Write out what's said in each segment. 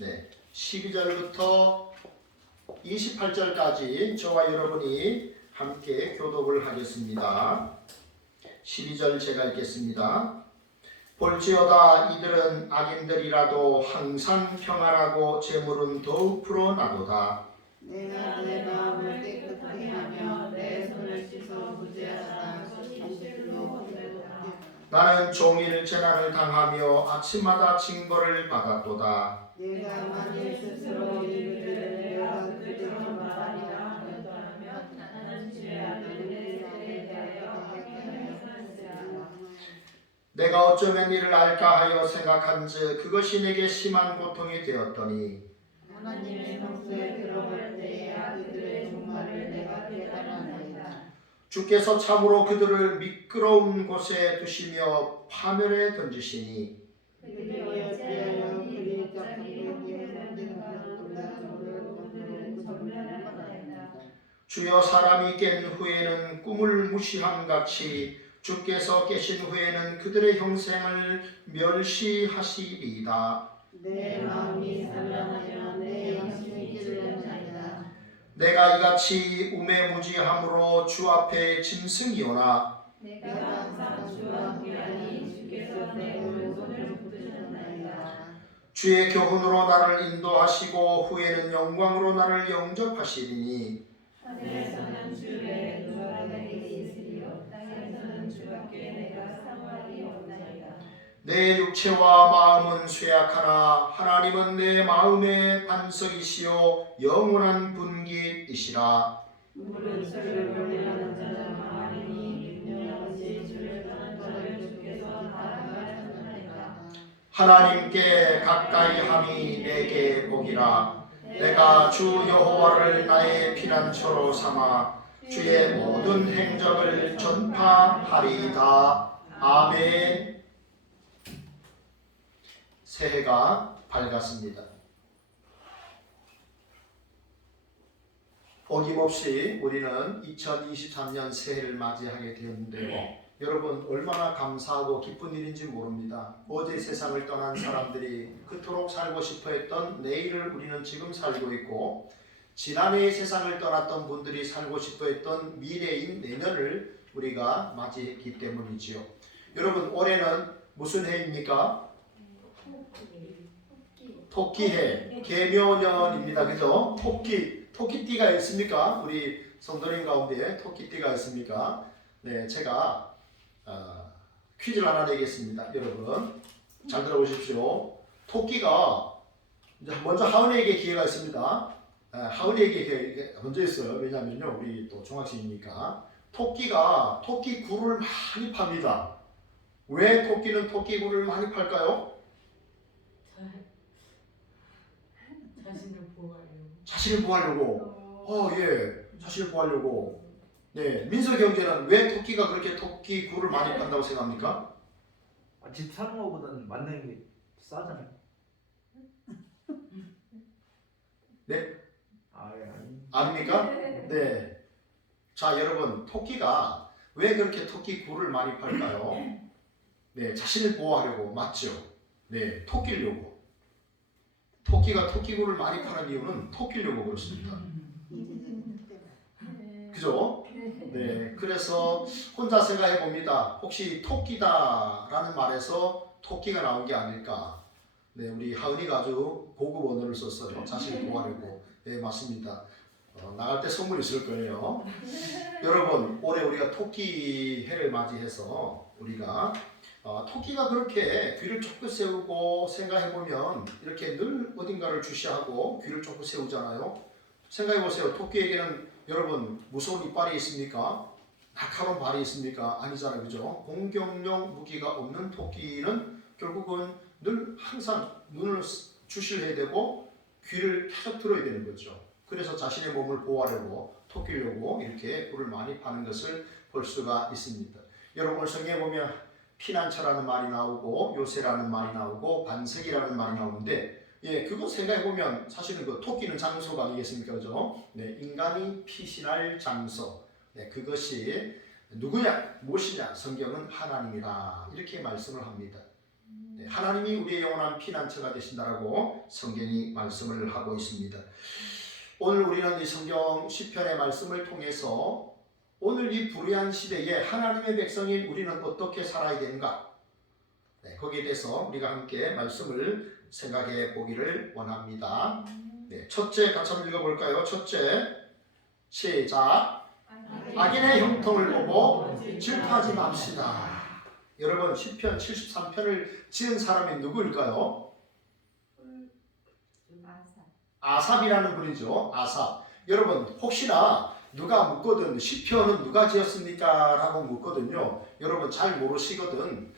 네, 12절부터 28절까지 저와 여러분이 함께 교독을 하겠습니다. 12절 제가 읽겠습니다. 볼지어다 이들은 악인들이라도 항상 평안하고 재물은 더욱 불어나도다. 내가 내 마음을 깨끗하게 하며 내 손을 씻어 무죄하다. 나는 종일 재난을 당하며 아침마다 징벌을 받았도다. 내가 만일 스스로 이르기를 내가 그들을 말하리라 하면 나는 죄악을 내 대하여 악행하였으리라. 내가 어쩌면 이를 알까 하여 생각한즉 그것이 내게 심한 고통이 되었더니 하나님의 성소에 들어갈 때에 그들의 종말을 내가 깨달았나이다. 주께서 참으로 그들을 미끄러운 곳에 두시며 파멸에 던지시니 그들이 어찌하여 그리 작게 만드는 것을 주여 사람이 깬 후에는 꿈을 무시함같이 주께서 깨신 후에는 그들의 형생을 멸시하시리이다. 내 마음이 산란하여 내 양심이 찔렸나이다. 내가 이같이 우매무지함으로 주 앞에 짐승이오나 내가 항상 주와 함께하니 주께서 내 오른손을 붙드셨나이다. 주의 교훈으로 나를 인도하시고 후에는 영광으로 나를 영접하시리니 하늘에서는 주 외에 누가 내게 있으리요 땅에서는 주밖에 내가 사모하리 없나이다. 내 육체와 마음은 쇠약하나 하나님은 내 마음의 반석이시요 영원한 분깃이시라. 물은 술을 올리는 자는 마음이니 능력없이 주를 떠난 자를 주께서 다 가르쳤나이다. 하나님께 가까이 함이 내게 복이라. 내가 주 여호와를 나의 피난처로 삼아 주의 모든 행적을 전파하리이다. 아멘. 새해가 밝았습니다. 어김없이 우리는 2023년 새해를 맞이하게 되었는데요. 여러분 얼마나 감사하고 기쁜 일인지 모릅니다. 어제 세상을 떠난 사람들이 그토록 살고 싶어 했던 내일을 우리는 지금 살고 있고 지난해의 세상을 떠났던 분들이 살고 싶어 했던 미래인 내년을 우리가 맞이했기 때문이지요. 여러분 올해는 무슨 해입니까? 토끼해, 개묘년입니다. 그죠? 토끼띠가 있습니까? 우리 성도님 가운데 토끼띠가 있습니까? 네, 제가 퀴즈를 하나 내겠습니다. 여러분 잘 들어보십시오. 토끼가 먼저 하은이에게 기회가 있습니다. 하은이에게 기회가 먼저 있어요. 왜냐하면요, 우리 또 중학생이니까 토끼가 토끼 굴을 많이 팝니다. 왜 토끼는 토끼 굴을 많이 팔까요? 자신을 보호하려고. 예, 자신을 보호하려고. 네, 민서 형제는 왜 토끼가 그렇게 토끼 굴을 많이 판다고 생각합니까? 집 사는 거보다는 만나는 게 싸잖아요. 네? 아니. 아닙니까? 네. 자, 여러분, 토끼가 왜 그렇게 토끼 굴을 많이 팔까요? 네, 자신을 보호하려고. 맞죠? 네, 토끼려고. 토끼가 토끼굴을 많이 파는 이유는 토끼려고 그렇습니다. 그죠? 네, 그래서 혼자 생각해 봅니다. 혹시 토끼다라는 말에서 토끼가 나온 게 아닐까? 네, 우리 하은이가 아주 고급 언어를 썼어요. 자신을 보호하려고. 네, 맞습니다. 나갈 때 선물 있을 거예요. 여러분, 올해 우리가 토끼 해를 맞이해서 우리가 토끼가 그렇게 귀를 쫑긋 세우고 생각해보면 이렇게 늘 어딘가를 주시하고 귀를 쫑긋 세우잖아요. 생각해보세요. 토끼에게는 여러분 무서운 이빨이 있습니까? 날카로운 발이 있습니까? 아니잖아요. 그죠? 공격용 무기가 없는 토끼는 결국은 늘 항상 눈을 주시해야 되고 귀를 계속 들어야 되는 거죠. 그래서 자신의 몸을 보호하려고 토끼려고 이렇게 굴을 많이 파는 것을 볼 수가 있습니다. 여러분 성경에 보면 피난처라는 말이 나오고 요새라는 말이 나오고 반석이라는 말이 나오는데 예, 그거 생각해보면 사실은 그 토끼는 장소가 아니겠습니까? 그죠? 네, 인간이 피신할 장소. 네, 그것이 누구냐? 무엇이냐? 성경은 하나님이다. 이렇게 말씀을 합니다. 네, 하나님이 우리의 영원한 피난처가 되신다라고 성경이 말씀을 하고 있습니다. 오늘 우리는 이 성경 시편의 말씀을 통해서 오늘 이 불의한 시대에 하나님의 백성인 우리는 어떻게 살아야 되는가, 네, 거기에 대해서 우리가 함께 말씀을 생각해 보기를 원합니다. 네, 첫째 같이 한번 읽어볼까요? 첫째, 시작. 악인의 형통을 보고 질투하지 맙시다. 여러분, 시편 73편을 지은 사람이 누구일까요? 아삽이라는 분이죠. 아삽. 여러분, 혹시나 누가 묻거든 시편은 누가 지었습니까? 라고 묻거든요. 여러분 잘 모르시거든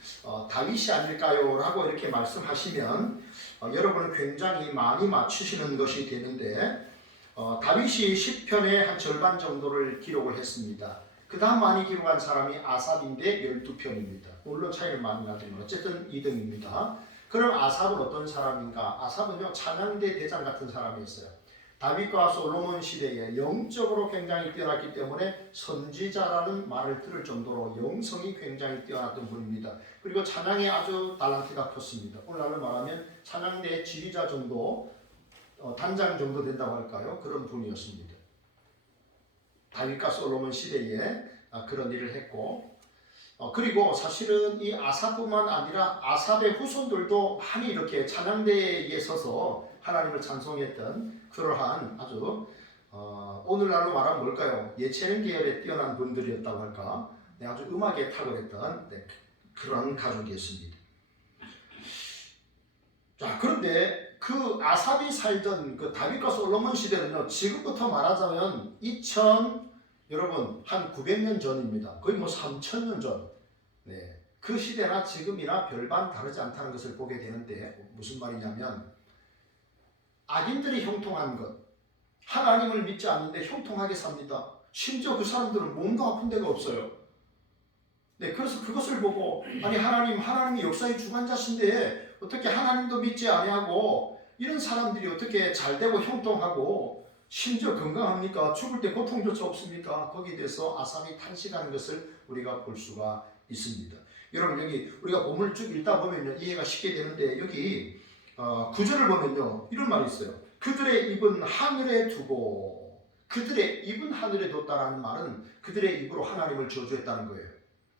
다윗이 아닐까요? 라고 이렇게 말씀하시면 여러분은 굉장히 많이 맞추시는 것이 되는데 다윗이 시편의 한 절반 정도를 기록을 했습니다. 그 다음 많이 기록한 사람이 아삽인데 12편입니다. 물론 차이는 많이 나지만 어쨌든 2등입니다. 그럼 아삽은 어떤 사람인가? 아삽은요, 찬양대 대장 같은 사람이었어요. 다윗과 솔로몬 시대에 영적으로 굉장히 뛰어났기 때문에 선지자라는 말을 들을 정도로 영성이 굉장히 뛰어났던 분입니다. 그리고 찬양에 아주 달란트가 컸습니다. 오늘날로 말하면 찬양대 지휘자 정도, 단장 정도 된다고 할까요? 그런 분이었습니다. 다윗과 솔로몬 시대에 그런 일을 했고, 그리고 사실은 이 아삽뿐만 아니라 아삽의 후손들도 많이 이렇게 찬양대에 서서 하나님을 찬송했던 그러한 아주 오늘날로 말하면 뭘까요? 예체능 계열에 뛰어난 분들이었다고 할까? 네, 아주 음악에 탁월했던 그런 가족이었습니다. 자, 그런데 그 아삽이 살던 그 다윗과 솔로몬 시대는요, 지금부터 말하자면 여러분 한 900년 전입니다. 거의 뭐 3000년 전. 네, 그 시대나 지금이나 별반 다르지 않다는 것을 보게 되는데 무슨 말이냐면 악인들이 형통한 것, 하나님을 믿지 않는데 형통하게 삽니다. 심지어 그 사람들은 몸도 아픈 데가 없어요. 네, 그래서 그것을 보고 아니 하나님이 역사의 주관자신데 어떻게 하나님도 믿지 아니하고 이런 사람들이 어떻게 잘되고 형통하고 심지어 건강합니까? 죽을 때 고통조차 없습니까? 거기에 대해서 아삽이 탄식하는 것을 우리가 볼 수가 있습니다. 여러분 여기 우리가 본문을 쭉 읽다 보면요 이해가 쉽게 되는데 여기 9절을 보면요 이런 말이 있어요. 그들의 입은 하늘에 두고, 그들의 입은 하늘에 뒀다라는 말은 그들의 입으로 하나님을 저주했다는 거예요.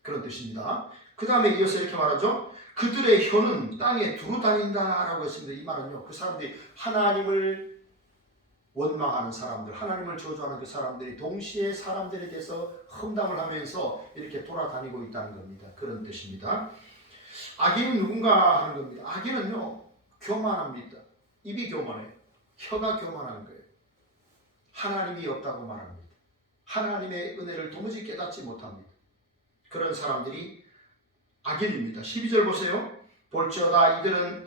그런 뜻입니다. 그 다음에 이어서 이렇게 말하죠. 그들의 혀는 땅에 두루 다닌다라고 했습니다. 이 말은요 그 사람들이 하나님을 원망하는 사람들, 하나님을 저주하는 그 사람들이 동시에 사람들에 대해서 험담을 하면서 이렇게 돌아다니고 있다는 겁니다. 그런 뜻입니다. 악인은 누군가 하는 겁니다. 악인은요 교만합니다. 입이 교만해요. 혀가 교만한 거예요. 하나님이 없다고 말합니다. 하나님의 은혜를 도무지 깨닫지 못합니다. 그런 사람들이 악인입니다. 12절 보세요. 볼지어다 이들은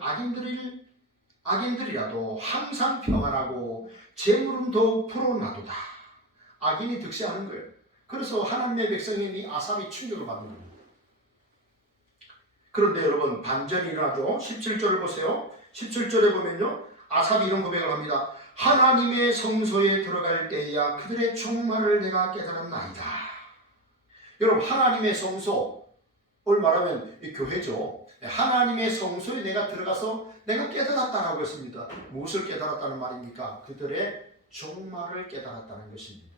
악인들이라도 항상 평안하고 재물은 더욱 불어나도다. 악인이 득세하는 거예요. 그래서 하나님의 백성인 이 아삽이 충격을 받는 겁니다. 그런데 여러분 반전이 일어나죠. 17절을 보세요. 17절에 보면요 아삽이 이런 고백을 합니다. 하나님의 성소에 들어갈 때야 그들의 종말을 내가 깨달았나이다. 여러분 하나님의 성소, 오늘 말하면 이 교회죠. 하나님의 성소에 내가 들어가서 내가 깨달았다라고 했습니다. 무엇을 깨달았다는 말입니까? 그들의 종말을 깨달았다는 것입니다.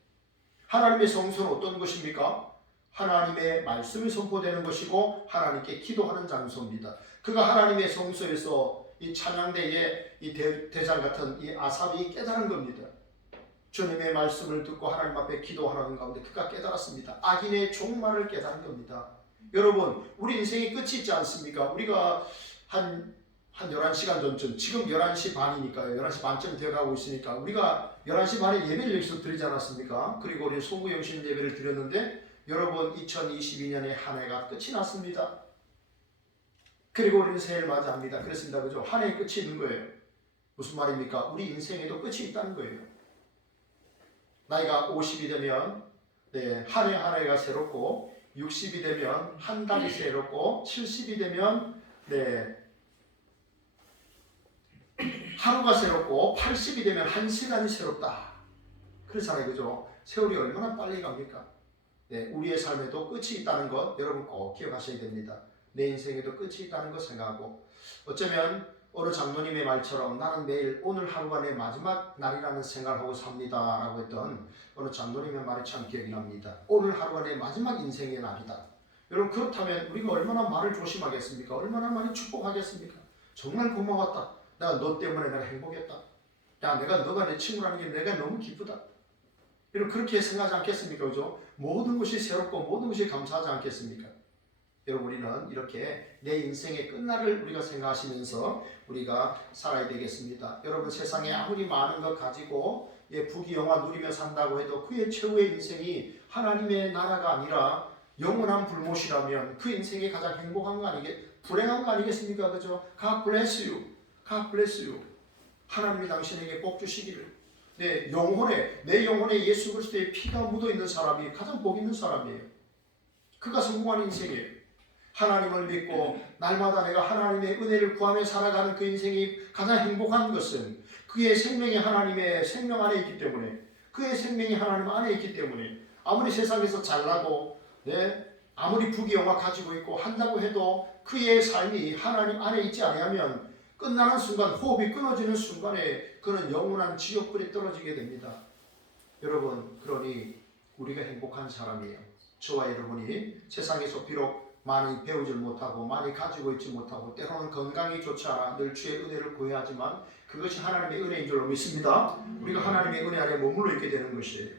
하나님의 성소는 어떤 것입니까? 하나님의 말씀이 선포되는 것이고 하나님께 기도하는 장소입니다. 그가 하나님의 성소에서 이 찬양대의 이 대장 같은 이 아삽이 깨달은 겁니다. 주님의 말씀을 듣고 하나님 앞에 기도하는 가운데 그가 깨달았습니다. 악인의 종말을 깨달은 겁니다. 여러분 우리 인생의 끝이 있지 않습니까? 우리가 한 11시간 전쯤, 지금 11시 반이니까요. 11시 반쯤 되어가고 있으니까 우리가 11시 반에 예배를 여기서 드리지 않았습니까? 그리고 우리 소구영신 예배를 드렸는데 여러분 2022년의 한 해가 끝이 났습니다. 그리고 우리는 새해를 맞이합니다. 그렇습니다. 그죠? 한 해의 끝이 있는 거예요. 무슨 말입니까? 우리 인생에도 끝이 있다는 거예요. 나이가 50이 되면 한 해 한 해가 새롭고 60이 되면 한 달이 새롭고 70이 되면 하루가 새롭고 80이 되면 한 시간이 새롭다. 그렇잖아요. 그죠? 세월이 얼마나 빨리 갑니까? 우리의 삶에도 끝이 있다는 것 여러분 꼭 기억하셔야 됩니다. 내 인생에도 끝이 있다는 걸 생각하고, 어쩌면 어느 장로님의 말처럼 나는 매일 오늘 하루가 내 마지막 날이라는 생각을 하고 삽니다 라고 했던 어느 장로님의 말이 참 기억이 납니다. 오늘 하루가 내 마지막 인생의 날이다. 여러분, 그렇다면 우리가 얼마나 말을 조심하겠습니까? 얼마나 많이 축복하겠습니까? 정말 고마웠다. 내가 너 때문에 내가 행복했다. 야, 너가 내 친구라는 게 내가 너무 기쁘다. 여러분, 그렇게 생각하지 않겠습니까? 그죠? 모든 것이 새롭고 모든 것이 감사하지 않겠습니까? 여러분, 우리는 이렇게 내 인생의 끝날을 우리가 생각하시면서 우리가 살아야 되겠습니다. 여러분, 세상에 아무리 많은 것 가지고 부귀영화 누리며 산다고 해도 그의 최후의 인생이 하나님의 나라가 아니라 영원한 불못이라면 그 인생이 가장 행복한 거 불행한 거 아니겠습니까? 그죠? God bless you. God bless you. 하나님이 당신에게 복 주시기를. 내 영혼에 예수 그리스도의 피가 묻어 있는 사람이 가장 복 있는 사람이에요. 그가 성공한 인생이에요. 하나님을 믿고 날마다 내가 하나님의 은혜를 구하며 살아가는 그 인생이 가장 행복한 것은 그의 생명이 하나님의 생명 안에 있기 때문에, 그의 생명이 하나님 안에 있기 때문에, 아무리 세상에서 잘나고 아무리 부귀영화 가지고 있고 한다고 해도 그의 삶이 하나님 안에 있지 아니하면 끝나는 순간, 호흡이 끊어지는 순간에 그는 영원한 지옥불에 떨어지게 됩니다. 여러분, 그러니 우리가 행복한 사람이에요. 저와 여러분이 세상에서 비록 많이 배우지 못하고 많이 가지고 있지 못하고 때로는 건강이 좋지 않아 늘 주의 은혜를 구해야 하지만 그것이 하나님의 은혜인 줄로 믿습니다. 우리가 하나님의 은혜 안에 머물러 있게 되는 것이에요.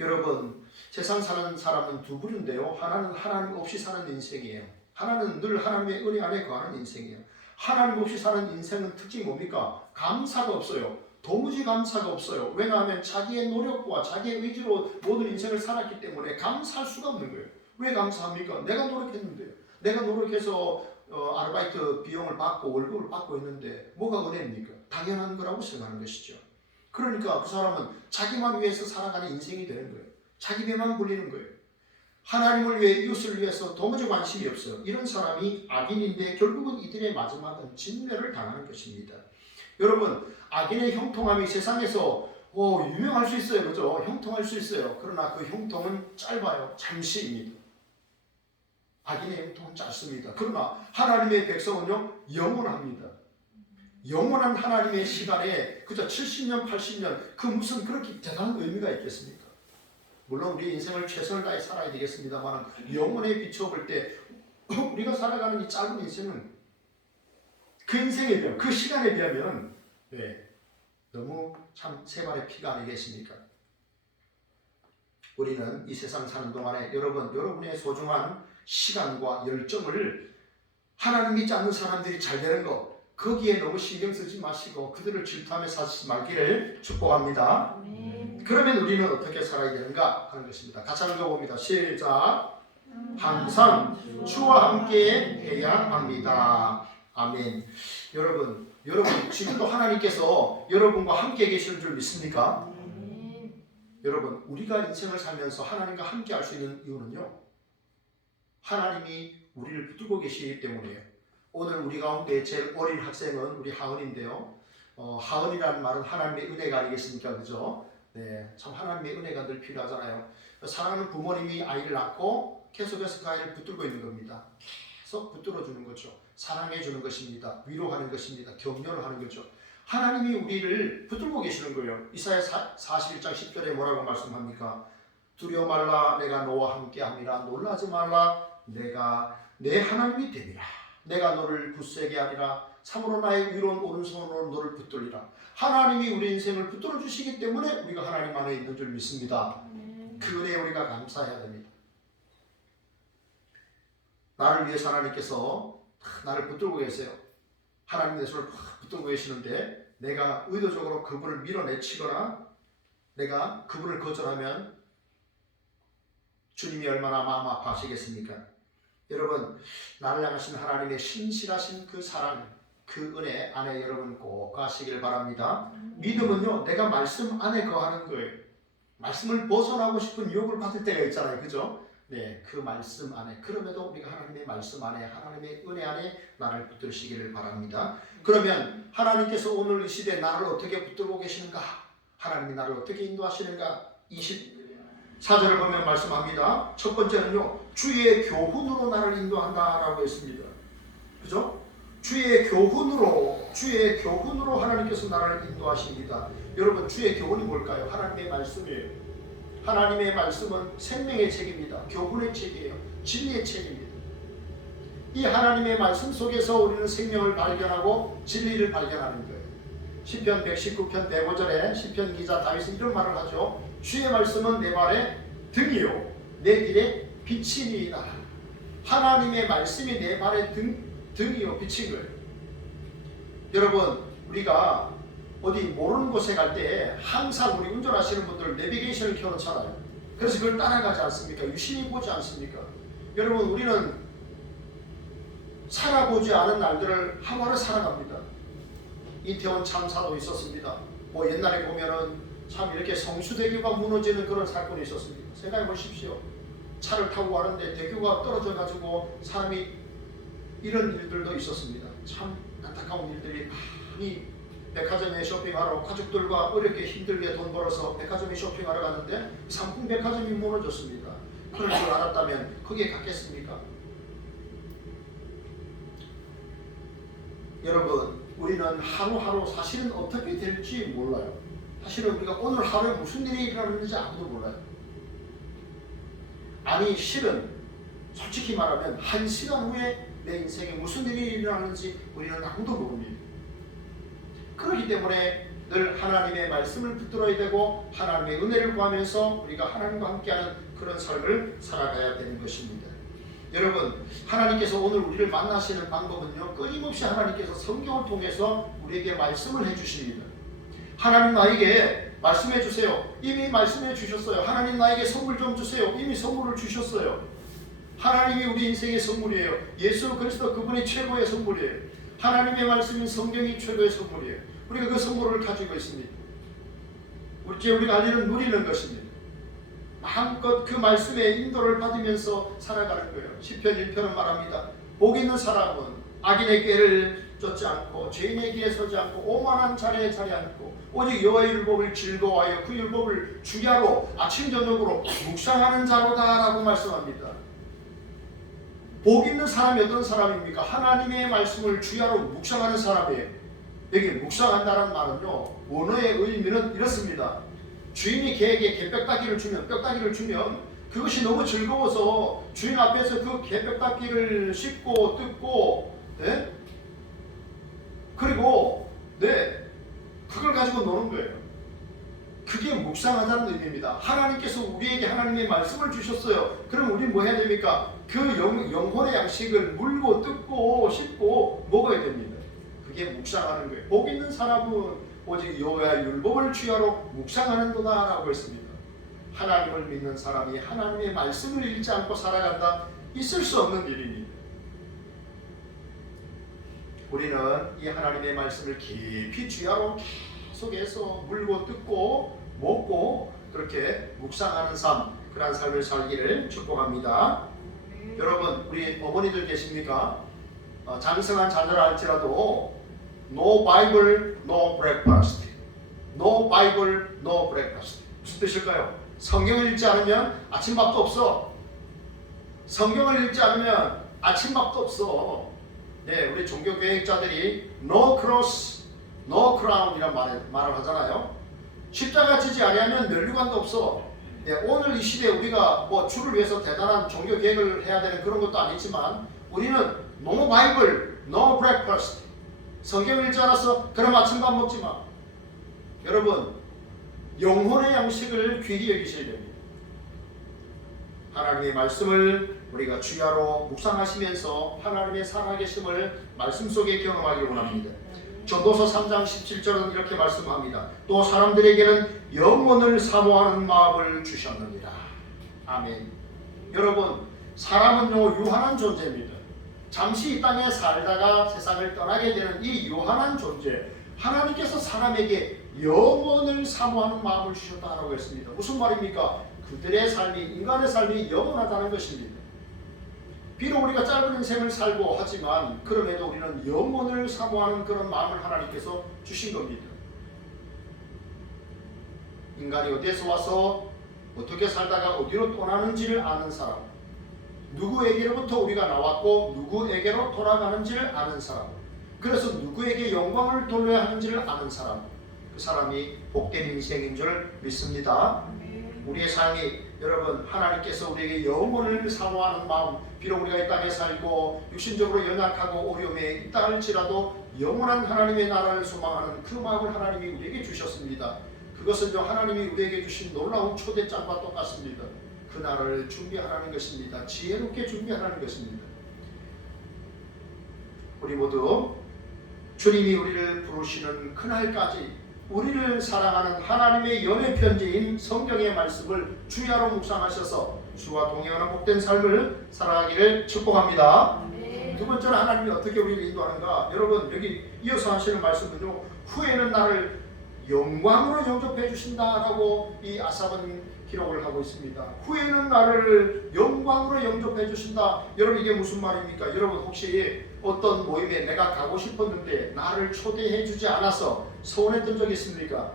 여러분, 세상 사는 사람은 두 부류인데요. 하나는 하나님 없이 사는 인생이에요. 하나는 늘 하나님의 은혜 안에 거하는 인생이에요. 하나님 없이 사는 인생은 특징이 뭡니까? 감사가 없어요. 도무지 감사가 없어요. 왜냐하면 자기의 노력과 자기의 의지로 모든 인생을 살았기 때문에 감사할 수가 없는 거예요. 왜 감사합니까? 내가 노력했는데, 내가 노력해서 아르바이트 비용을 받고 월급을 받고 있는데 뭐가 은혜입니까? 당연한 거라고 생각하는 것이죠. 그러니까 그 사람은 자기만 위해서 살아가는 인생이 되는 거예요. 자기 배만 불리는 거예요. 하나님을 위해, 이웃을 위해서 도무지 관심이 없어요. 이런 사람이 악인인데 결국은 이들의 마지막은 진멸을 당하는 것입니다. 여러분, 악인의 형통함이 세상에서 유명할 수 있어요. 그죠? 형통할 수 있어요. 그러나 그 형통은 짧아요. 잠시입니다. 악인의 형통은 짧습니다. 그러나 하나님의 백성은요, 영원합니다. 영원한 하나님의 시간에 그저 70년, 80년 그 무슨 그렇게 대단한 의미가 있겠습니까? 물론 우리 인생을 최선을 다해 살아야 되겠습니다만 영원에 비춰볼 때 우리가 살아가는 이 짧은 인생은 그 인생에 비하면, 그 시간에 비하면 너무 참 세 발의 피가 아니겠습니까? 우리는 이 세상 사는 동안에 여러분의 소중한 시간과 열정을 하나님 믿지 않는 사람들이 잘 되는 것, 거기에 너무 신경 쓰지 마시고 그들을 질투하며 사지 말기를 축복합니다. 그러면 우리는 어떻게 살아야 되는가 하는 것입니다. 같이 한번 읽어봅니다. 시작. 항상 주와 함께 해야 합니다. 아멘. 여러분 지금도 하나님께서 여러분과 함께 계시는 줄 믿습니까? 여러분, 우리가 인생을 살면서 하나님과 함께 할 수 있는 이유는요, 하나님이 우리를 붙들고 계시기 때문이에요. 오늘 우리 가운데 제일 어린 학생은 우리 하은인데요. 하은이라는 말은 하나님의 은혜가 아니겠습니까? 그죠? 네, 참 하나님의 은혜가 늘 필요하잖아요. 사랑하는 부모님이 아이를 낳고 계속해서 그 아이를 붙들고 있는 겁니다. 계속 붙들어 주는 거죠. 사랑해 주는 것입니다. 위로하는 것입니다. 격려를 하는 거죠. 하나님이 우리를 붙들고 계시는 거예요. 이사야 41장 10절에 뭐라고 말씀합니까? 두려워 말라, 내가 너와 함께함이라. 놀라지 말라, 내가 내 하나님이 됨이라. 내가 너를 굳세게 하리라. 참으로 나의 위로운 오른손으로 너를 붙들리라. 하나님이 우리 인생을 붙들어 주시기 때문에 우리가 하나님 안에 있는 줄 믿습니다. 그 은혜에 우리가 감사해야 됩니다. 나를 위해서 하나님께서 나를 붙들고 계세요. 하나님 내 손을 붙들고 계시는데 내가 의도적으로 그분을 밀어내치거나 내가 그분을 거절하면 주님이 얼마나 마음 아파하시겠습니까? 여러분, 나를 향하신 하나님의 신실하신 그 사랑, 그 은혜 안에 여러분 꼭 가시길 바랍니다. 믿음은요, 내가 말씀 안에 거하는 거예요. 말씀을 벗어나고 싶은 유혹을 받을 때가 있잖아요. 그죠? 네, 그 말씀 안에, 그럼에도 우리가 하나님의 말씀 안에, 하나님의 은혜 안에 나를 붙드시기를 바랍니다. 그러면 하나님께서 오늘 이 시대에 나를 어떻게 붙들고 계시는가? 하나님이 나를 어떻게 인도하시는가? 4절을 보면 말씀합니다. 첫 번째는요, 주의 교훈으로 나를 인도한다라고 했습니다. 그죠? 주의 교훈으로 하나님께서 나를 인도하십니다. 여러분, 주의 교훈이 뭘까요? 하나님의 말씀이에요. 하나님의 말씀은 생명의 책입니다. 교훈의 책이에요. 진리의 책입니다. 이 하나님의 말씀 속에서 우리는 생명을 발견하고 진리를 발견하는 거예요. 시편 119편 105절에 시편 기자 다윗은 이런 말을 하죠. 주의 말씀은 내 발의 등이요 내 길의 빛이니이다. 하나님의 말씀이 내 발의 등이요 빛인 거예요. 여러분, 우리가 어디 모르는 곳에 갈 때 항상 우리 운전하시는 분들 내비게이션을 켜놓잖아요. 그래서 그걸 따라가지 않습니까? 유심히 보지 않습니까? 여러분, 우리는 살아보지 않은 날들을 하루하루 살아갑니다. 이태원 참사도 있었습니다. 뭐 옛날에 보면은 참 이렇게 성수대교가 무너지는 그런 사건이 있었습니다. 생각해 보십시오. 차를 타고 가는데 대교가 떨어져 가지고 사람이 이런 일들도 있었습니다. 참 안타까운 일들이 많이. 백화점에 쇼핑하러 가족들과 어렵게 힘들게 돈 벌어서 백화점에 쇼핑하러 갔는데 상품 백화점이 무너졌습니다. 그럴 줄 알았다면 거기에 갔겠습니까? 여러분, 우리는 하루하루 사실은 어떻게 될지 몰라요. 사실은 우리가 오늘 하루에 무슨 일이 일어나는지 아무도 몰라요. 아니, 실은 솔직히 말하면 1시간 후에 내 인생에 무슨 일이 일어나는지 우리는 아무도 모릅니다. 그렇기 때문에 늘 하나님의 말씀을 붙들어야 되고 하나님의 은혜를 구하면서 우리가 하나님과 함께하는 그런 삶을 살아가야 되는 것입니다. 여러분, 하나님께서 오늘 우리를 만나시는 방법은요, 끊임없이 하나님께서 성경을 통해서 우리에게 말씀을 해주십니다. 하나님 나에게 말씀해 주세요. 이미 말씀해 주셨어요. 하나님 나에게 선물 좀 주세요. 이미 선물을 주셨어요. 하나님이 우리 인생의 선물이에요. 예수 그리스도 그분이 최고의 선물이에요. 하나님의 말씀인 성경이 최고의 선물이에요. 우리가 그 선물을 가지고 있습니다. 우리가 누리는 것입니다. 마음껏 그 말씀의 인도를 받으면서 살아가는 거예요. 시편 1편은 말합니다. 복 있는 사람은 악인의 꾀를 쫓지 않고 죄인의 길에 서지 않고 오만한 자리에 자리 않고 오직 여호와의 율법을 즐거워하여 그 율법을 주야로 아침 저녁으로 묵상하는 자로다라고 말씀합니다. 복 있는 사람이 어떤 사람입니까? 하나님의 말씀을 주야로 묵상하는 사람이에요. 여기 묵상한다는 말은요, 원어의 의미는 이렇습니다. 주인이 개에게 개뼈다귀를 주면 그것이 너무 즐거워서 주인 앞에서 그 개뼈다귀를 씹고 뜯고, 네? 그리고 그걸 가지고 노는 거예요. 그게 묵상하다는 의미입니다. 하나님께서 우리에게 하나님의 말씀을 주셨어요. 그럼 우리 뭐 해야 됩니까? 그 영혼의 양식을 물고 뜯고 씹고 먹어야 됩니다. 그게 묵상하는 거예요. 복 있는 사람은 오직 여호와의 율법을 주야로 묵상하는도다 라고 했습니다. 하나님을 믿는 사람이 하나님의 말씀을 읽지 않고 살아간다? 있을 수 없는 일입니다. 우리는 이 하나님의 말씀을 깊이 주야로 계속해서 물고 뜯고 먹고 그렇게 묵상하는 삶, 그러한 삶을 살기를 축복합니다. 여러분, 우리 어머니들 계십니까? 장성한 자녀라 할지라도 No Bible, no breakfast. No Bible, no breakfast. 무슨 뜻일까요? 성경을 읽지 않으면 아침밥도 없어. 성경을 읽지 않으면 아침밥도 없어. 네, 우리 종교교육자들이 No cross, no crown이란 말을 하잖아요. 십자가 지지 아니하면 면류관도 없어. 네, 오늘 이 시대에 우리가 뭐 주를 위해서 대단한 종교개혁을 해야 되는 그런 것도 아니지만 우리는 No Bible, no breakfast. 성경을 읽지 않아서 그럼 아침밥 먹지 마. 여러분, 영혼의 양식을 귀히 여기셔야 됩니다. 하나님의 말씀을 우리가 주야로 묵상하시면서 하나님의 살아계심을 말씀 속에 경험하기를 원합니다. 전도서 3장 17절은 이렇게 말씀합니다. 또 사람들에게는 영원을 사모하는 마음을 주셨느니라. 아멘. 여러분, 사람은요 유한한 존재입니다. 잠시 이 땅에 살다가 세상을 떠나게 되는 이 유한한 존재, 하나님께서 사람에게 영원을 사모하는 마음을 주셨다라고 했습니다. 무슨 말입니까? 그들의 삶이, 인간의 삶이 영원하다는 것입니다. 비록 우리가 짧은 인생을 살고 하지만 그럼에도 우리는 영원을 사모하는 그런 마음을 하나님께서 주신 겁니다. 인간이 어디에서 와서 어떻게 살다가 어디로 떠나는지를 아는 사람, 누구에게로부터 우리가 나왔고 누구에게로 돌아가는지를 아는 사람, 그래서 누구에게 영광을 돌려야 하는지를 아는 사람, 그 사람이 복된 인생인 줄 믿습니다. 우리의 삶이 여러분 하나님께서 우리에게 영혼을 사모하는 마음, 비록 우리가 이 땅에 살고 육신적으로 연약하고 어려움에 있다 할지라도 영원한 하나님의 나라를 소망하는 그 마음을 하나님이 우리에게 주셨습니다. 그것은 하나님이 우리에게 주신 놀라운 초대장과 똑같습니다. 그 나라를 준비하라는 것입니다. 지혜롭게 준비하라는 것입니다. 우리 모두 주님이 우리를 부르시는 그날까지 우리를 사랑하는 하나님의 연애 편지인 성경의 말씀을 주야로 묵상하셔서 주와 동행하는 복된 삶을 살아가기를 축복합니다. 두 번째는 하나님이 어떻게 우리를 인도하는가? 여러분 여기 이어서 하시는 말씀은요, 후에는 나를 영광으로 영접해 주신다라고 이 아삽은 기록을 하고 있습니다. 후에는 나를 영광으로 영접해 주신다. 여러분 이게 무슨 말입니까? 여러분 혹시 어떤 모임에 내가 가고 싶었는데 나를 초대해 주지 않아서 서운했던 적 있습니까?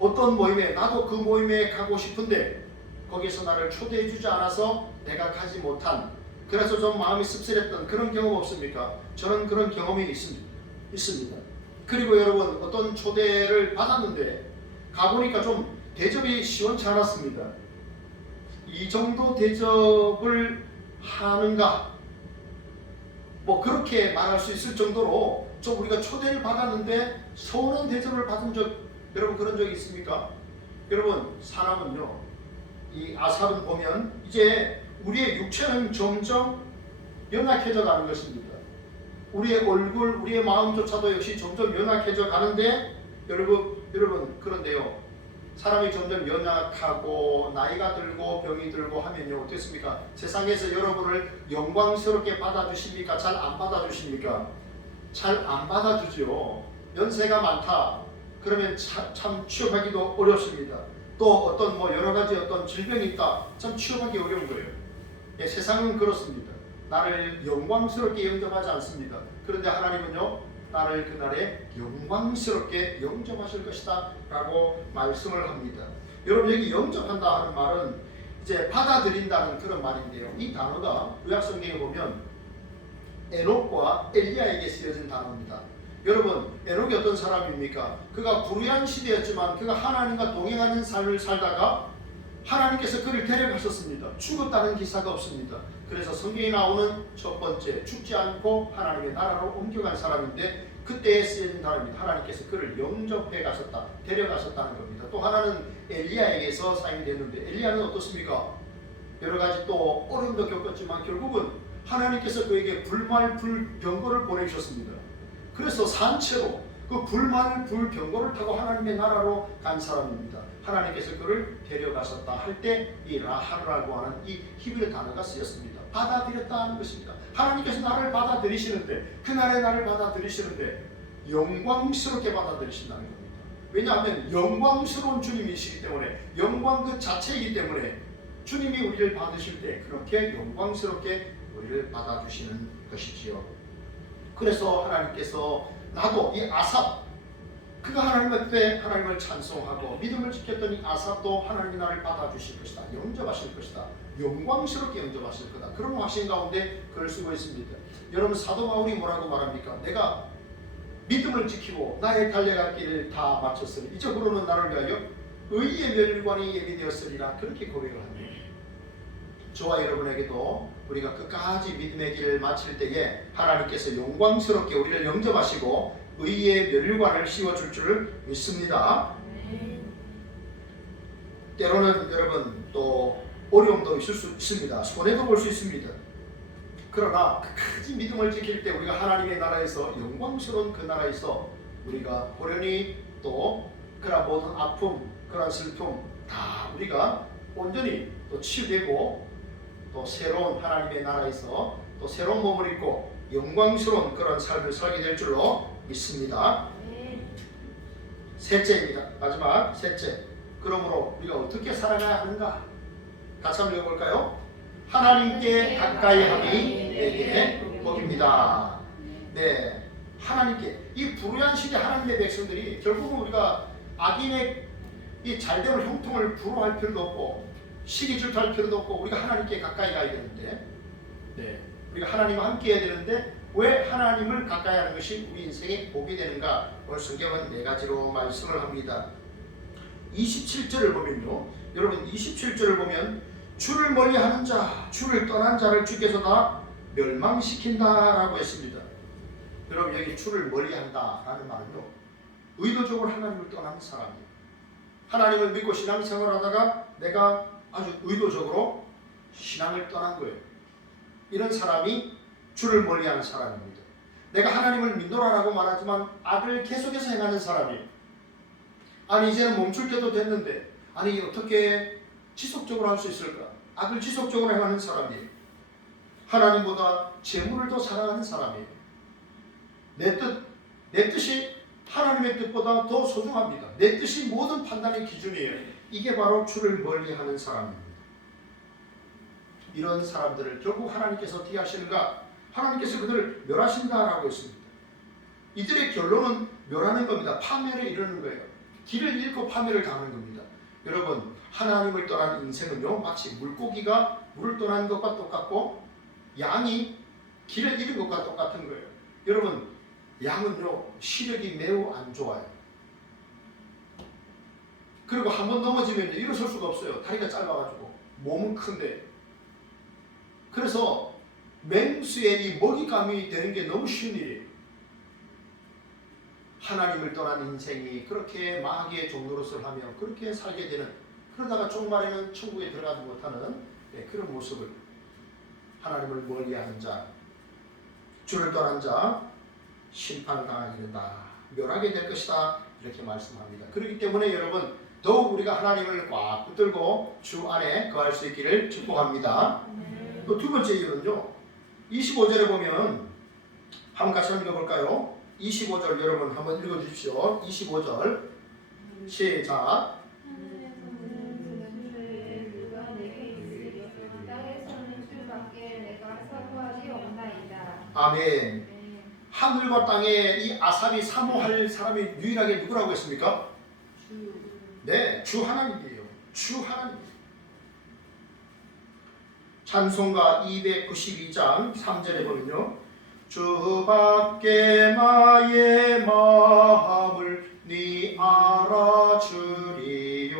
어떤 모임에 나도 그 모임에 가고 싶은데 거기서 나를 초대해 주지 않아서 내가 가지 못한, 그래서 좀 마음이 씁쓸했던 그런 경험 없습니까? 저는 그런 경험이 있습니다. 그리고 여러분 어떤 초대를 받았는데 가보니까 좀 대접이 시원치 않았습니다. 이 정도 대접을 하는가? 뭐 그렇게 말할 수 있을 정도로 좀 우리가 초대를 받았는데 서운한 대접을 받은 적, 여러분 그런 적이 있습니까? 여러분 사람은요, 이 아삽은 보면 이제 우리의 육체는 점점 연약해져 가는 것입니다. 우리의 얼굴, 우리의 마음조차도 역시 점점 연약해져 가는데 여러분 그런데요, 사람이 점점 연약하고 나이가 들고 병이 들고 하면요 어떻습니까? 세상에서 여러분을 영광스럽게 받아주십니까? 잘 안 받아주십니까? 잘 안 받아주죠. 연세가 많다 그러면 참 취업하기도 어렵습니다. 또 어떤 여러 가지 어떤 질병이 있다, 참 취업하기 어려운 거예요. 예, 세상은 그렇습니다. 나를 영광스럽게 영접하지 않습니다. 그런데 하나님은요, 나를 그날에 영광스럽게 영접하실 것이다 라고 말씀을 합니다. 여러분 여기 영접한다 하는 말은 이제 받아들인다는 그런 말인데요, 이 단어가 구약성경에 보면 에녹과 엘리야에게 쓰여진 단어입니다. 여러분 에녹이 어떤 사람입니까? 그가 불의한 시대였지만 그가 하나님과 동행하는 삶을 살다가 하나님께서 그를 데려가셨습니다. 죽었다는 기사가 없습니다. 그래서 성경에 나오는 첫 번째, 죽지 않고 하나님의 나라로 옮겨간 사람인데 그때에 쓰여진 단어입니다. 하나님께서 그를 영접해 가셨다, 데려가셨다는 겁니다. 또 하나는 엘리야에게서 사용이 됐는데 엘리야는 어떻습니까? 여러 가지 또 어려움도 겪었지만 결국은 하나님께서 그에게 불말 불병거를 보내주셨습니다. 그래서 산채로 그 불말 불병거를 타고 하나님의 나라로 간 사람입니다. 하나님께서 그를 데려가셨다 할 때 이 라하라고 하는 이 히브리 단어가 쓰였습니다. 받아들였다 하는 것입니다. 하나님께서 나를 받아들이시는데, 그날의 나를 받아들이시는데 영광스럽게 받아들이신다는 겁니다. 왜냐하면 영광스러운 주님이시기 때문에, 영광 그 자체이기 때문에 주님이 우리를 받으실 때 그렇게 영광스럽게 우리를 받아주시는 것이지요. 그래서 하나님께서 나도 이 아삽, 그가 하나님 앞에 하나님을 찬송하고 믿음을 지켰더니 아삽도 하나님이 나를 받아주실 것이다, 영접하실 것이다, 영광스럽게 영접하실 거다, 그런 확신 가운데 글을 쓰고 있습니다. 여러분 사도 바울이 뭐라고 말합니까? 내가 믿음을 지키고 나의 달려갈 길을 다 마쳤으니 이제 그러면 나를 위하여 의의 멸관이 예비되었으리라, 그렇게 고백을 합니다. 저와 여러분에게도 우리가 끝까지 믿음의 길을 마칠 때에 하나님께서 영광스럽게 우리를 영접하시고 의의 멸관을 씌워줄 줄을 믿습니다. 때로는 여러분 또 어려움도 있을 수 있습니다. 손해도 볼 수 있습니다. 그러나 끝까지 믿음을 지킬 때 우리가 하나님의 나라에서, 영광스러운 그 나라에서 우리가 호련히 또 그런 모든 아픔, 그런 슬픔 다 우리가 온전히 또 치유되고 또 새로운 하나님의 나라에서 또 새로운 몸을 입고 영광스러운 그런 삶을 살게 될 줄로 믿습니다. 셋째입니다. 마지막 셋째. 그러므로 우리가 어떻게 살아가야 하는가? 같이 한번 읽어볼까요? 하나님께 가까이 함이 내게 복입니다. 네, 하나님께, 이 불의한 시대 하나님의 백성들이 결국은 우리가 악인의 이 잘됨을 형통을 부러워할 필요도 없고 시기 질투할 필요도 없고 우리가 하나님께 가까이 가야 되는데 우리가 하나님과 함께 해야 되는데 왜 하나님을 가까이 하는 것이 우리 인생의 복이 되는가? 오늘 성경은 네 가지로 말씀을 합니다. 27절을 보면요, 여러분 27절을 보면 주를 멀리하는 자, 주를 떠난 자를 주께서 다 멸망시킨다라고 했습니다. 여러분 여기 주를 멀리한다라는 말은요, 의도적으로 하나님을 떠나는 사람이에요. 하나님을 믿고 신앙생활하다가 내가 아주 의도적으로 신앙을 떠난 거예요. 이런 사람이 주를 멀리하는 사람입니다. 내가 하나님을 믿노라라고 말하지만 악을 계속해서 행하는 사람이에요. 아니 이제는 멈출 때도 됐는데 아니 어떻게 지속적으로 할 수 있을까? 악을 지속적으로 행하는 사람이에요. 하나님보다 재물을 더 사랑하는 사람이에요. 내 뜻이 하나님의 뜻보다 더 소중합니다. 내 뜻이 모든 판단의 기준이에요. 이게 바로 주를 멀리하는 사람입니다. 이런 사람들을 결국 하나님께서 어떻게 하시는가? 하나님께서 그들을 멸하신다라고 했습니다. 이들의 결론은 멸하는 겁니다. 파멸에 이르는 거예요. 길을 잃고 파멸을 당하는 겁니다. 여러분 하나님을 떠난 인생은요 마치 물고기가 물을 떠나는 것과 똑같고 양이 길을 잃은 것과 똑같은 거예요. 여러분 양은요 시력이 매우 안 좋아요. 그리고 한번 넘어지면 일어설 수가 없어요. 다리가 짧아가지고 몸은 큰데. 그래서 맹수의 이 먹잇감이 되는 게 너무 쉬운 일이에요. 하나님을 떠난 인생이 그렇게 마귀의 종노릇을 하며 그렇게 살게 되는, 그러다가 종말에는 천국에 들어가지 못하는 그런 모습을, 하나님을 멀리하는 자, 주를 떠난 자 심판을 당하게 된다, 멸하게 될 것이다, 이렇게 말씀합니다. 그렇기 때문에 여러분 더욱 우리가 하나님을 꽉 붙들고 주 안에 거할 수 있기를 축복합니다. 또 두 번째 이유는요, 25절에 보면 한번 같이 한번 읽어볼까요? 25절 여러분 한번 읽어주십시오. 25절 시작. 아멘. 하늘과 땅에 이 아삽이 사모할 사람이 유일하게 누구라고 했습니까? 네, 주 하나님이에요. 주 하나님. 찬송가 292장 3절에 보면요, 주밖에 나의 마음을 네 알아주리요,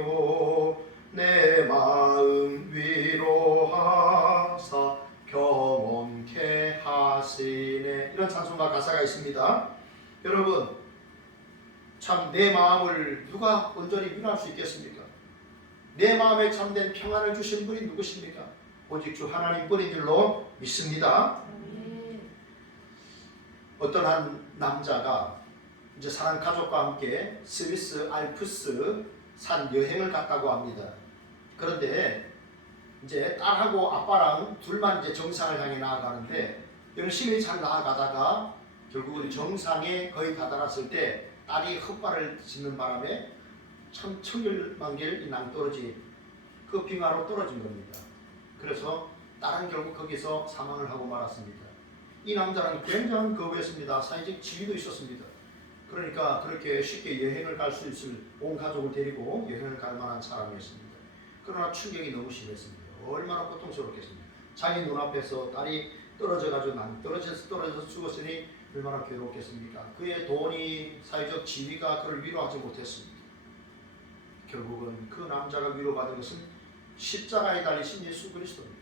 내 마음 위로하사 평온케 하시네. 이런 찬송가 가사가 있습니다. 여러분 참 내 마음을 누가 온전히 위로할 수 있겠습니까? 내 마음에 참된 평안을 주신 분이 누구십니까? 오직 주 하나님뿐인 줄로 믿습니다. 어떤 한 남자가 이제 사랑 가족과 함께 스위스 알프스 산 여행을 갔다고 합니다. 그런데 이제 딸하고 아빠랑 둘만 이제 정상을 향해 나아가는데 열심히 잘 나아가다가 결국은 정상에 거의 다다랐을 때 딸이 헛발을 짚는 바람에 참 천길만길 낭떠러지 그 빙하로 떨어진 겁니다. 그래서 딸은 결국 거기서 사망을 하고 말았습니다. 이 남자는 굉장히 거부했습니다. 사회적 지위도 있었습니다. 그러니까 그렇게 쉽게 여행을 갈 수 있을, 온 가족을 데리고 여행을 갈 만한 사람이었습니다. 그러나 충격이 너무 심했습니다. 얼마나 고통스럽겠습니까? 자기 눈앞에서 딸이 떨어져가지고 떨어져서 죽었으니 얼마나 괴롭겠습니까? 그의 돈이, 사회적 지위가 그를 위로하지 못했습니다. 결국은 그 남자가 위로받은 것은 십자가에 달리신 예수 그리스도입니다.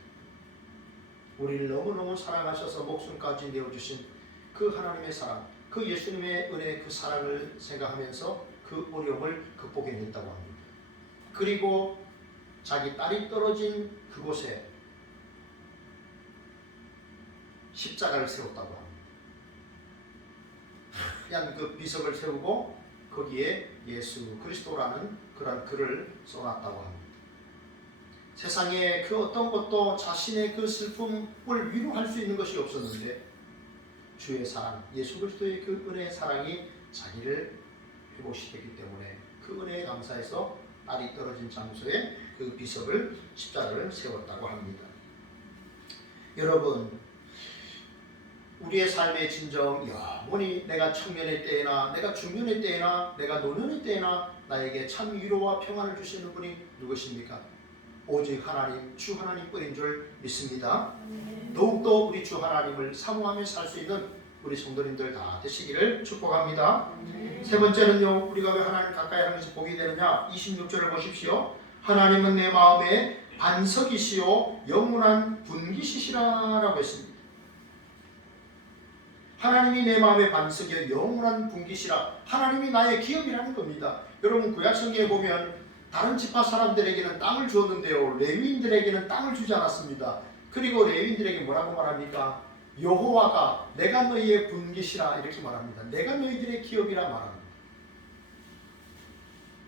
우리를 너무너무 사랑하셔서 목숨까지 내어주신 그 하나님의 사랑, 그 예수님의 은혜, 그 사랑을 생각하면서 그 어려움을 극복해냈다고 합니다. 그리고 자기 딸이 떨어진 그곳에 십자가를 세웠다고 합니다. 그냥 그 비석을 세우고 거기에 예수 그리스도라는 그런 글을 써놨다고 합니다. 세상에 그 어떤 것도 자신의 그 슬픔을 위로할 수 있는 것이 없었는데 주의 사랑, 예수 그리스도의 그 은혜의 사랑이 자기를 회복시켰기 때문에 그 은혜에 감사해서 딸이 떨어진 장소에 그 비석을, 십자가를 세웠다고 합니다. 여러분 우리의 삶의 진정 영원히 내가 청년의 때에나 내가 중년의 때에나 내가 노년의 때에나 나에게 참 위로와 평안을 주시는 분이 누구십니까? 오직 하나님, 주 하나님뿐인 줄 믿습니다. 더욱더 우리 주 하나님을 사모하며 살 수 있는 우리 성도님들 다 되시기를 축복합니다. 세 번째는요, 우리가 왜 하나님 가까이 하는 것이 복이 되느냐? 26절을 보십시오. 하나님은 내 마음에 반석이시요 영원한 분기시시라라고 했습니다. 하나님이 내 마음의 반석이요 영원한 분기시라. 하나님이 나의 기업이라는 겁니다. 여러분 구약성경에 보면 다른 지파 사람들에게는 땅을 주었는데요, 레위인들에게는 땅을 주지 않았습니다. 그리고 레위인들에게 뭐라고 말합니까? 여호와가 내가 너희의 분기시라 이렇게 말합니다. 내가 너희들의 기업이라 말합니다.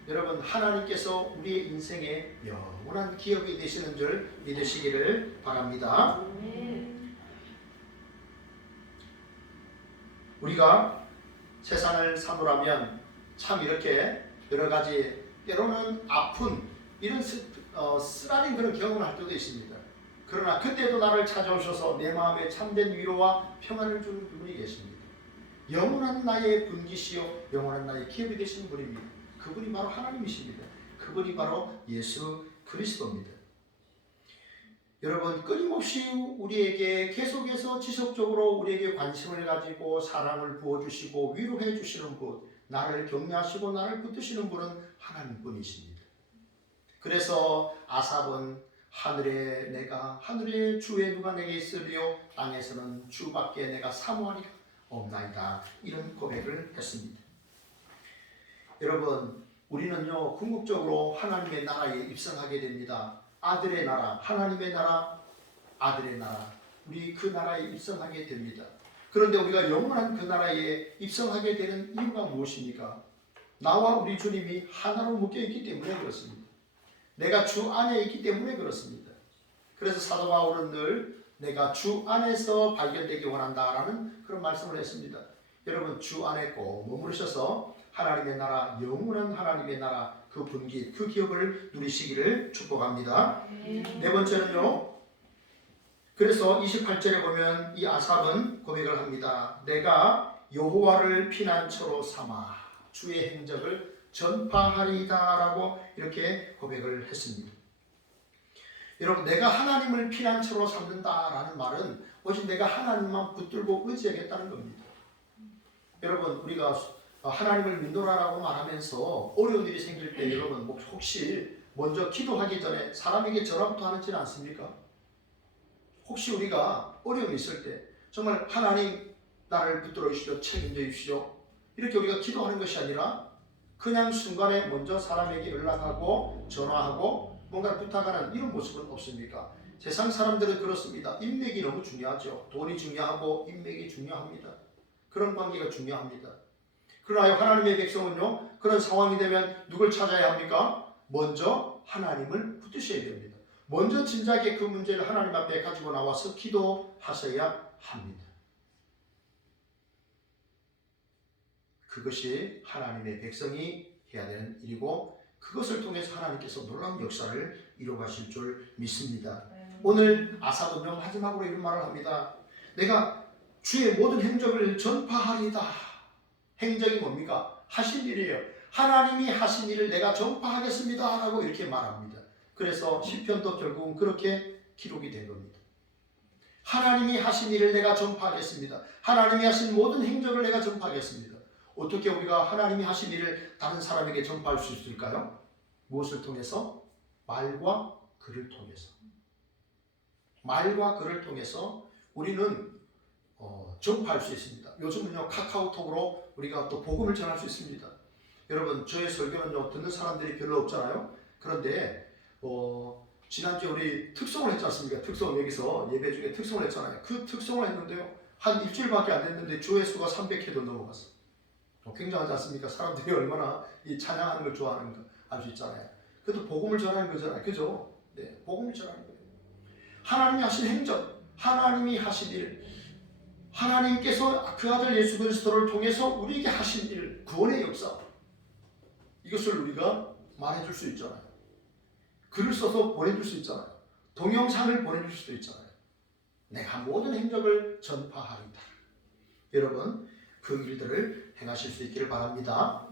여러분 하나님께서 우리의 인생의 영원한 기업이 되시는 줄 믿으시기를 바랍니다. 우리가 세상을 사노라면 참 이렇게 여러 가지 때로는 아픈 이런 쓰라린 그런 경험을 할 때도 있습니다. 그러나 그때도 나를 찾아오셔서 내 마음에 참된 위로와 평안을 주는 분이 계십니다. 영원한 나의 분기시요 영원한 나의 기업이 되시는 분입니다. 그분이 바로 하나님이십니다. 그분이 바로 예수 그리스도입니다. 여러분 끊임없이 우리에게 계속해서 지속적으로 우리에게 관심을 가지고 사랑을 부어주시고 위로해 주시는 분, 나를 격려하시고 나를 붙드시는 분은 하나님뿐이십니다. 그래서 아삽은 하늘의 주에 누가 내게 있으리요 땅에서는 주밖에 내가 사모하리가 없나이다 이런 고백을 했습니다. 여러분 우리는요 궁극적으로 하나님의 나라에 입성하게 됩니다. 아들의 나라, 하나님의 나라, 아들의 나라, 우리 그 나라에 입성하게 됩니다. 그런데 우리가 영원한 그 나라에 입성하게 되는 이유가 무엇입니까? 나와 우리 주님이 하나로 묶여있기 때문에 그렇습니다. 내가 주 안에 있기 때문에 그렇습니다. 그래서 사도 바울은 늘 내가 주 안에서 발견되기 원한다라는 그런 말씀을 했습니다. 여러분 주 안에 꼭 머무르셔서 하나님의 나라, 영원한 하나님의 나라 그 분기, 그 기업을 누리시기를 축복합니다. 네 번째는요. 그래서 28절에 보면 이 아삽은 고백을 합니다. 내가 여호와를 피난처로 삼아 주의 행적을 전파하리다라고 이렇게 고백을 했습니다. 여러분 내가 하나님을 피난처로 삼는다라는 말은 오직 내가 하나님만 붙들고 의지하겠다는 겁니다. 여러분 우리가 하나님을 믿노라라고 말하면서 어려운 일이 생길 때 여러분 혹시 먼저 기도하기 전에 사람에게 전화부터 하지 않습니까? 혹시 우리가 어려움이 있을 때 정말 하나님 나를 붙들어 주시오, 책임져 주시오 이렇게 우리가 기도하는 것이 아니라 그냥 순간에 먼저 사람에게 연락하고 전화하고 뭔가를 부탁하는 이런 모습은 없습니까? 세상 사람들은 그렇습니다. 인맥이 너무 중요하죠. 돈이 중요하고 인맥이 중요합니다. 그런 관계가 중요합니다. 그러나 하나님의 백성은요 그런 상황이 되면 누굴 찾아야 합니까? 먼저 하나님을 붙드셔야 됩니다. 먼저 진작에 그 문제를 하나님 앞에 가지고 나와서 기도하셔야 합니다. 그것이 하나님의 백성이 해야 되는 일이고 그것을 통해서 하나님께서 놀라운 역사를 이루어가실 줄 믿습니다. 오늘 아삽은요 마지막으로 이런 말을 합니다. 내가 주의 모든 행적을 전파하리다. 행적이 뭡니까? 하신 일이에요. 하나님이 하신 일을 내가 전파하겠습니다 라고 이렇게 말합니다. 그래서 시편도 결국은 그렇게 기록이 된 겁니다. 하나님이 하신 일을 내가 전파하겠습니다. 하나님이 하신 모든 행적을 내가 전파하겠습니다. 어떻게 우리가 하나님이 하신 일을 다른 사람에게 전파할 수 있을까요? 무엇을 통해서? 말과 글을 통해서. 말과 글을 통해서 우리는 전파할 수 있습니다. 요즘은요 카카오톡으로 우리가 또 복음을 전할 수 있습니다. 여러분 저의 설교는요 듣는 사람들이 별로 없잖아요. 그런데 지난주에 우리 특송을 했지 않습니까? 특송 여기서 예배 중에 특송을 했잖아요. 그 특송을 했는데요 한 일주일밖에 안 됐는데 조회수가 300회도 넘어갔어요. 굉장하지 않습니까? 사람들이 얼마나 이 찬양하는 걸 좋아하는가 알 수 있잖아요. 그래도 복음을 전하는 거잖아요. 그죠? 네, 복음을 전하는 거예요. 하나님이 하신 행적, 하나님이 하신 일, 하나님께서 그 아들 예수 그리스도를 통해서 우리에게 하신 일, 구원의 역사 이것을 우리가 말해줄 수 있잖아요. 글을 써서 보내줄 수 있잖아요. 동영상을 보내줄 수도 있잖아요. 내가 모든 행적을 전파하리다. 여러분 그 일들을 행하실 수 있기를 바랍니다.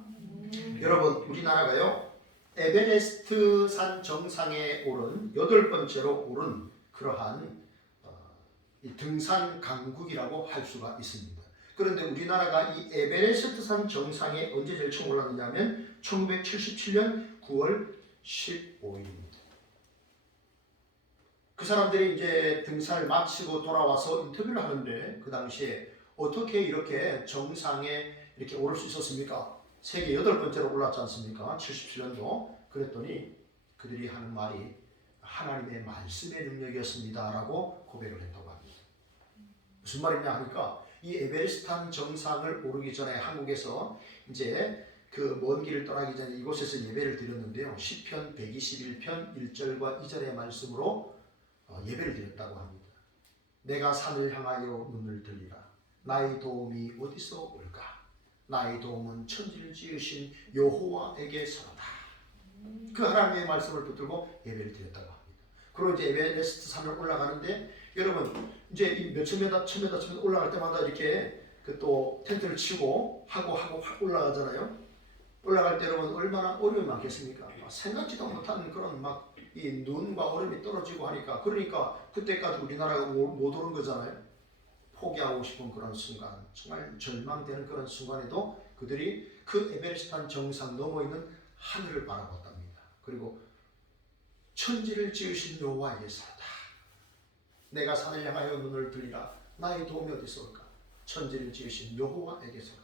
여러분 우리나라가요 에베레스트 산 정상에 오른 8번째로 오른 그러한 이 등산 강국이라고 할 수가 있습니다. 그런데 우리나라가 이 에베레스트 산 정상에 언제 제일 처음 올랐느냐면 1977년 9월 15일입니다. 그 사람들이 이제 등산을 마치고 돌아와서 인터뷰를 하는데 그 당시에 어떻게 이렇게 정상에 이렇게 오를 수 있었습니까? 세계 8번째로 올랐지 않습니까? 77년도. 그랬더니 그들이 하는 말이 하나님의 말씀의 능력이었습니다 라고 고백을 했다고 합니다. 무슨 말이냐 하니까 이 에베레스트 정상을 오르기 전에 한국에서 이제 그 먼 길을 떠나기 전에 이곳에서 예배를 드렸는데요. 시편 121편 1절과 2절의 말씀으로 예배를 드렸다고 합니다. 내가 산을 향하여 눈을 들리라. 나의 도움이 어디서 올까? 나의 도움은 천지를 지으신 여호와에게서로다. 그 하나님의 말씀을 붙들고 예배를 드렸다고 합니다. 그리고 이제 에베레스트 산을 올라가는데 여러분 이제 이 몇천 메다, 천 메다, 천 메다 올라갈 때마다 이렇게 그 또 텐트를 치고 하고 확 올라가잖아요. 올라갈 때 여러분 얼마나 어려움이 많겠습니까? 생각지도 못한 그런 막 이 눈과 얼음이 떨어지고 하니까 그러니까 그때까지 우리나라가 못 오른 거잖아요. 포기하고 싶은 그런 순간, 정말 절망되는 그런 순간에도 그들이 그 에베레스트 정상 넘어 있는 하늘을 바라봤답니다. 그리고 천지를 지으신 여호와에게서다. 내가 산을 향하여 눈을 들리라. 나의 도움이 어디서 올까? 천지를 지으신 여호와에게서다.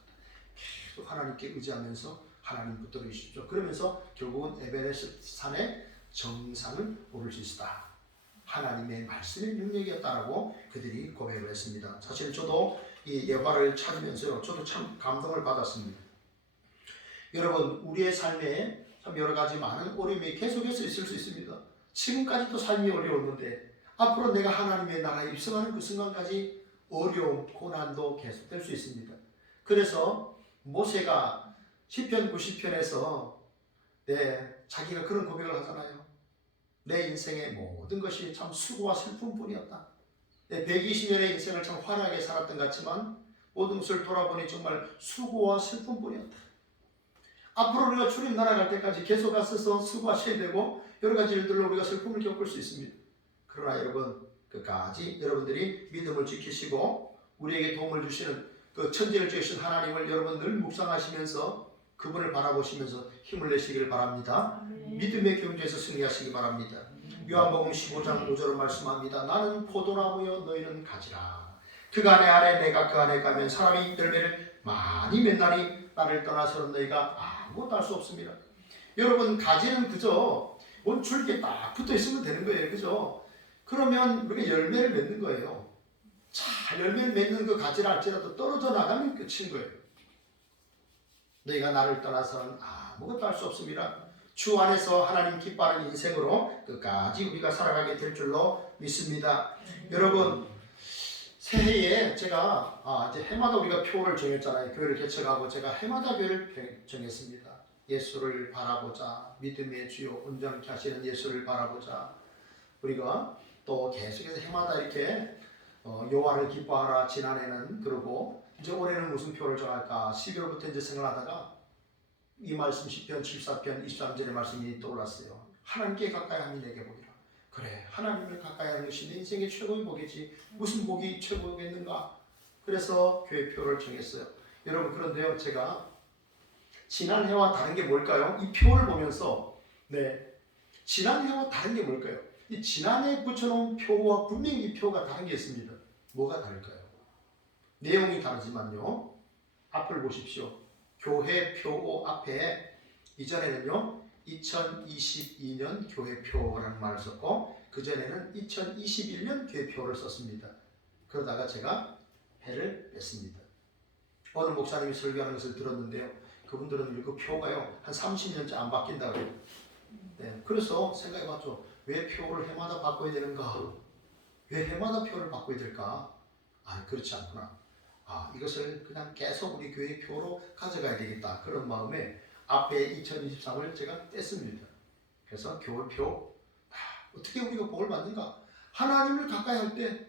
계속 하나님께 의지하면서 하나님 붙들어 주십시오. 그러면서 결국은 에베레스트 산의 정상을 오를 수 있었다. 하나님의 말씀의 능력이었다라고 그들이 고백을 했습니다. 사실 저도 이 예화를 찾으면서 저도 참 감동을 받았습니다. 여러분 우리의 삶에 참 여러 가지 많은 어려움이 계속해서 있을 수 있습니다. 지금까지도 삶이 어려웠는데 앞으로 내가 하나님의 나라에 입성하는 그 순간까지 어려움, 고난도 계속될 수 있습니다. 그래서 모세가 시편 90편에서 자기가 그런 고백을 하잖아요. 내 인생의 모든 것이 참 수고와 슬픔뿐이었다. 내 120년의 인생을 참 환하게 살았던 것 같지만 모든 것을 돌아보니 정말 수고와 슬픔뿐이었다. 앞으로 우리가 주님 나라 갈 때까지 계속 가서 수고하셔야 되고 여러 가지 일들로 우리가 슬픔을 겪을 수 있습니다. 그러나 여러분 끝까지 여러분들이 믿음을 지키시고 우리에게 도움을 주시는 그 천지를 지으신 하나님을 여러분 늘 묵상하시면서 그분을 바라보시면서 힘을 내시기를 바랍니다. 믿음의 경주에서 승리하시기 바랍니다. 요한복음 15장 5절을 말씀합니다. 나는 포도나무여 너희는 가지라. 그가 내 안에 내가 그 안에 가면 사람이 열매를 많이 맺나니 나를 떠나서는 너희가 아무것도 할 수 없습니다. 여러분 가지는 그저 원줄기에 딱 붙어 있으면 되는 거예요. 그죠? 그러면 우리가 열매를 맺는 거예요. 자, 열매를 맺는 그 가지를 할지라도 떨어져 나가면 끝인 거예요. 너희가 나를 떠나서는 아무것도 할 수 없습니다. 주 안에서 하나님 기뻐하는 인생으로 끝까지 우리가 살아가게 될 줄로 믿습니다. 여러분 새해에 제가 이제 해마다 우리가 표를 정했잖아요. 교회를 개척하고 제가 해마다 교회를 정했습니다. 예수를 바라보자. 믿음의 주요 온전케 하시는 예수를 바라보자. 우리가 또 계속해서 해마다 이렇게 여호와를 기뻐하라 지난해는 그러고 이제 올해는 무슨 표를 정할까 12월부터 이제 생각하다가 이 말씀 10편 74편 23절의 말씀이 떠올랐어요. 하나님께 가까이 하니 내게 보이라. 그래 하나님을 가까이 하는 것이 내 인생의 최고의 복이지 무슨 복이 최고겠는가. 그래서 교회표를 정했어요. 여러분 그런데요 제가 지난해와 다른 게 뭘까요? 이 표를 보면서 지난해와 다른 게 뭘까요? 이 지난해 붙여놓은 표와 분명히 이 표가 다른 게 있습니다. 뭐가 다를까요? 내용이 다르지만요. 앞을 보십시오. 교회표 앞에 이전에는요. 2022년 교회표라는 말을 썼고 그전에는 2021년 교회표를 썼습니다. 그러다가 제가 해를 뺐습니다. 어느 목사님이 설교하는 것을 들었는데요. 그분들은 그 표가요. 한 30년째 안 바뀐다고 해요. 그래서 생각해봤죠. 왜 표를 해마다 바꿔야 되는가? 왜 해마다 표를 바꿔야 될까? 그렇지 않구나. 이것을 그냥 계속 우리 교회 표로 가져가야 되겠다. 그런 마음에 앞에 2023을 제가 뗐습니다. 그래서 교회표 어떻게 우리가 복을 받는가? 하나님을 가까이 할 때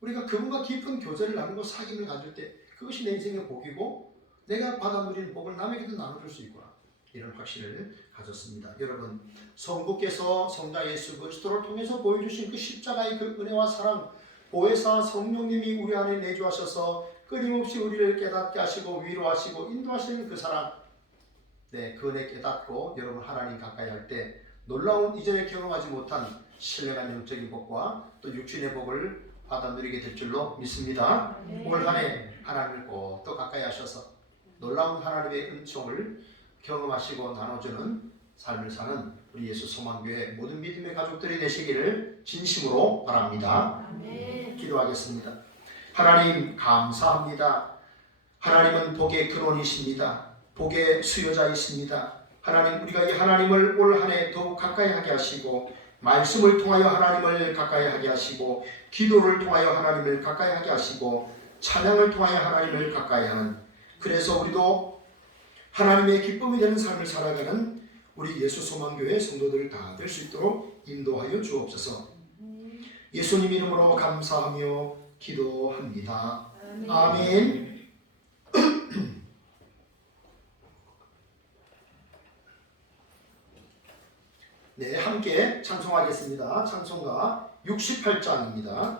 우리가 그분과 깊은 교제를 나누고 사귐을 가질 때 그 그것이 내 인생의 복이고 내가 받아 누리는 복을 남에게도 나눠줄 수 있구나. 이런 확신을 가졌습니다. 여러분, 성부께서 성자 예수 그리스도를 통해서 보여주신 그 십자가의 그 은혜와 사랑, 보혜사 성령님이 우리 안에 내주하셔서 끊임없이 우리를 깨닫게 하시고 위로하시고 인도하시는 그 사랑, 네, 그 은혜 깨닫고 여러분 하나님 가까이 할 때 놀라운 이전에 경험하지 못한 신령한 영적인 복과 또 육신의 복을 받아 누리게 될 줄로 믿습니다. 올 한 해 하나님을 꼭 더 가까이 하셔서 놀라운 하나님의 은총을 경험하시고 나눠주는 삶을 사는 우리 예수 소망교회 모든 믿음의 가족들이 되시기를 진심으로 바랍니다. 기도하겠습니다. 하나님 감사합니다. 하나님은 복의 근원이십니다. 복의 수요자이십니다. 하나님, 우리가 이 하나님을 올 한 해 더욱 가까이 하게 하시고 말씀을 통하여 하나님을 가까이 하게 하시고 기도를 통하여 하나님을 가까이 하게 하시고 찬양을 통하여 하나님을 가까이 하는, 그래서 우리도 하나님의 기쁨이 되는 삶을 살아가는 우리 예수 소망교회 성도들 다 될 수 있도록 인도하여 주옵소서. 예수님 이름으로 감사하며 기도합니다. 아멘. 네, 함께 찬송하겠습니다. 찬송가 68장입니다.